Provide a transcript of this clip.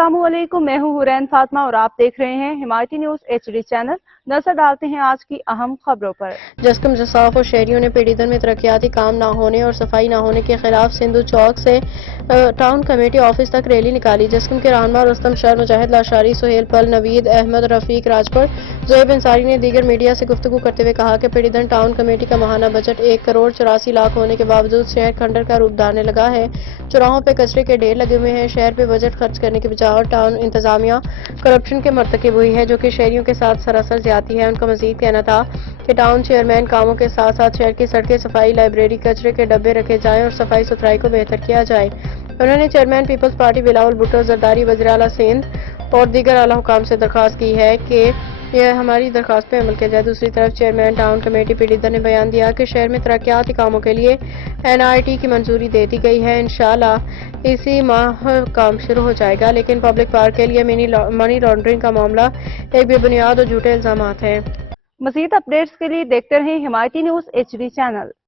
अस्सलामुअलैकुम, मैं हूँ हुरैन फातिमा और आप देख रहे हैं हिमायती न्यूज़ HD चैनल। नजर डालते हैं आज की अहम खबरों पर। जस्कम जसाफ और शहरियों ने पीड़ितन में तरक्याती काम न होने और सफाई न होने के खिलाफ सिंधु चौक से टाउन कमेटी ऑफिस तक रैली निकाली। जस्कम के रहनुमा रुस्तम शर, मुजाहिद लाशारी, सुहेल पल, नवीद अहमद, रफीक राजपुर, जोएब अंसारी ने दीगर मीडिया से गुफ्तगू करते हुए कहा कि पीड़ितन टाउन कमेटी का माहाना बजट 1 करोड़ 84 लाख होने के बावजूद शहर खंडर का रूप धारने लगा है। चौराहों पे कचरे के ढेर लगे हुए हैं। शहर पे बजट खर्च करने के बजाय टाउन इंतजामिया करप्शन के मर्तकब हुई है, जो कि शहरियों के साथ सरासर ज्यादती है। उनका मजीद कहना था कि टाउन चेयरमैन कामों के साथ साथ शहर की सड़कें, सफाई, लाइब्रेरी, कचरे के डब्बे रखे जाएं और सफाई सुथराई को बेहतर किया जाए। उन्होंने चेयरमैन पीपल्स पार्टी बिलावल भुट्टो, जरदारी, वज़ीर आला सिंध और दीगर आला हुकाम से दरख्वास्त की है कि यह हमारी दरख्वास्त पे अमल किया जाए। दूसरी तरफ चेयरमैन टाउन कमेटी पीड़िता ने बयान दिया कि शहर में तरक्याती कामों के लिए NIT की मंजूरी दे दी गई है। इंशाअल्लाह इसी माह काम शुरू हो जाएगा, लेकिन पब्लिक पार्क के लिए मनी लॉन्ड्रिंग का मामला एक बेबुनियाद और झूठे इल्जामात हैं। मजीद अपडेट्स के लिए देखते रहें हिमायती न्यूज़ HD चैनल।